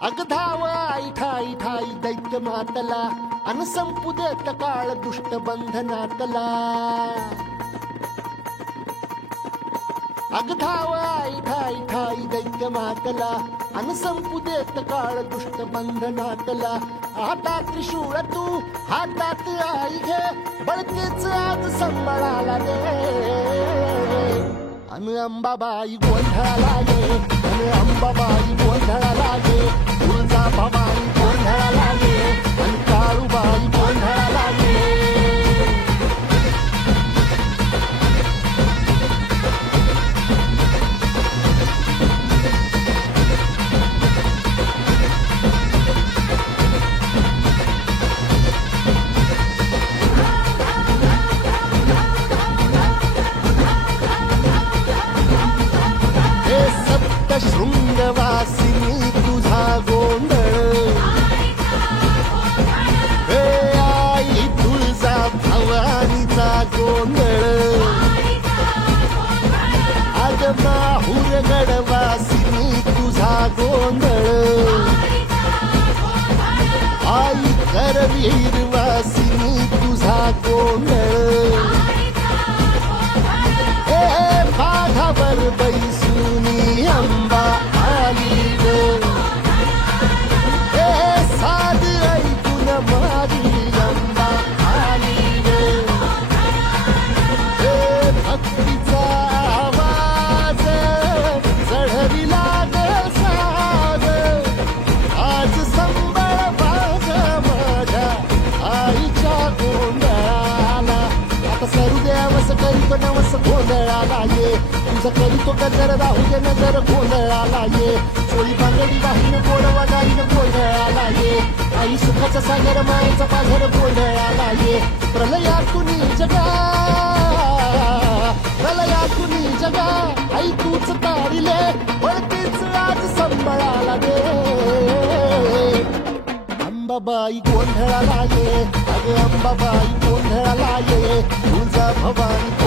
अग धाव आई ठाई ठाई दैत्य मातला अन संपू देत काळ दुष्ट बंधनातला. अग धाव आई ठाई ठाई दैत्य मातला अन संपू देत काळ दुष्ट बंधनातला. हातात त्रिशूळ तू हातात आई घे बळतेच आज संबळाला दे. अन अंबाबाई गोंधळाला ये अन अंबाबाई गोंधळाला ये. तुळजा भवानी गोंधळाला ये अन काळूबाई गोंधळाला ये. शृंगवासिनी तुझा गोंधळ हे आई तुळजा भवानीचा गोंधळ. आज माहूर गडवासिनी तुझा गोंधळ आई करवीर वासिनी तुझा गोंधळ. हे पाठावर बैसुनी अंबा आली ग. हे साध ऐकून माझी अंबा आली ग. हे भक्तीचा आवाज चढविला ग साज. आज संबळ माझ्या माझ्या आईच्या गोंधळाला. आता सरू देवस करीतो नवस गोंधळाला ये. तुझं करीतो गजर राहू दे नजर गोंधळाला ये. चोळी बांगडी वाहीन गोडवा गाईन गोंधळाला ये. आई सुखाचा सागर मायेचा पाझर गोंधळाला ये. प्रलयातुनी जगा प्रलयातुनी जगा आई तूच तारिले वळतीच आज संबळाला दे. अंबाबाई गोंधळाला ये अगं अंबाबाई गोंधळाला ये. तुळजा भवानी